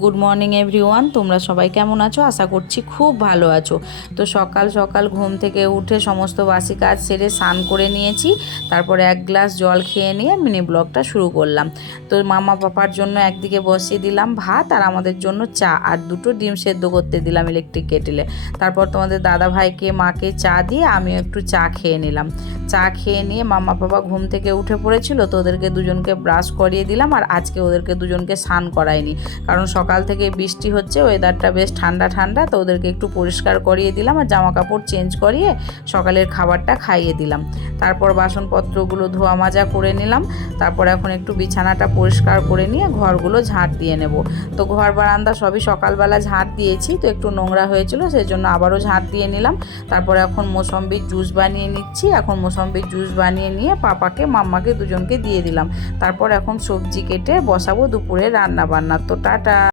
Good morning everyone তোমরা সবাই কেমন আছো? আশা করছি খুব ভালো আছো। তো সকাল সকাল ঘুম থেকে উঠে সমস্ত বাসি কাজ সেরে স্নান করে নিয়েছি। তারপরে এক গ্লাস জল খেয়ে নিয়ে মিনি ব্লগটা শুরু করলাম। তো মামা পাপার জন্য একদিকে বসিয়ে দিলাম ভাত আর আমাদের জন্য চা আর দুটো ডিম সেদ্ধ করতে দিলাম ইলেকট্রিক কেটেলে তারপর তোমাদের দাদা ভাইকে, মাকে চা দিয়ে আমিও একটু চা খেয়ে নিলাম। চা খেয়ে নিয়ে মামা পাপা ঘুম থেকে উঠে পড়েছিল, তো ওদেরকে দুজনকে ব্রাশ করিয়ে দিলাম আর আজকে ওদেরকে দুজনকে স্নান করাইনি। কারণ সকাল থেকে বৃষ্টি হচ্ছে ওয়েদারটা বেশ ঠান্ডা ঠান্ডা, তো ওদেরকে একটু পরিষ্কার করিয়ে দিলাম আর জামা কাপড় চেঞ্জ করিয়ে সকালের খাবারটা খাইয়ে দিলাম। তারপর বাসনপত্রগুলো ধোয়া মাজা করে নিলাম, তারপর এখন একটু বিছানাটা পরিষ্কার করে নিয়ে ঘরগুলো ঝাঁট দিয়ে নেব। তো ঘর বারান্দা সবই সকালবেলা ঝাঁট দিয়েছি, তো একটু নোংরা হয়েছিল সেই জন্য আবারও ঝাঁট দিয়ে নিলাম। তারপর এখন মোসম্বির জুস বানিয়ে নিচ্ছি, এখন মোসম্বির জুস বানিয়ে নিয়ে পাপাকে, মাম্মাকে দুজনকে দিয়ে দিলাম। তারপর এখন সবজি কেটে বসাবো দুপুরে রান্না বান্না তো টাটা!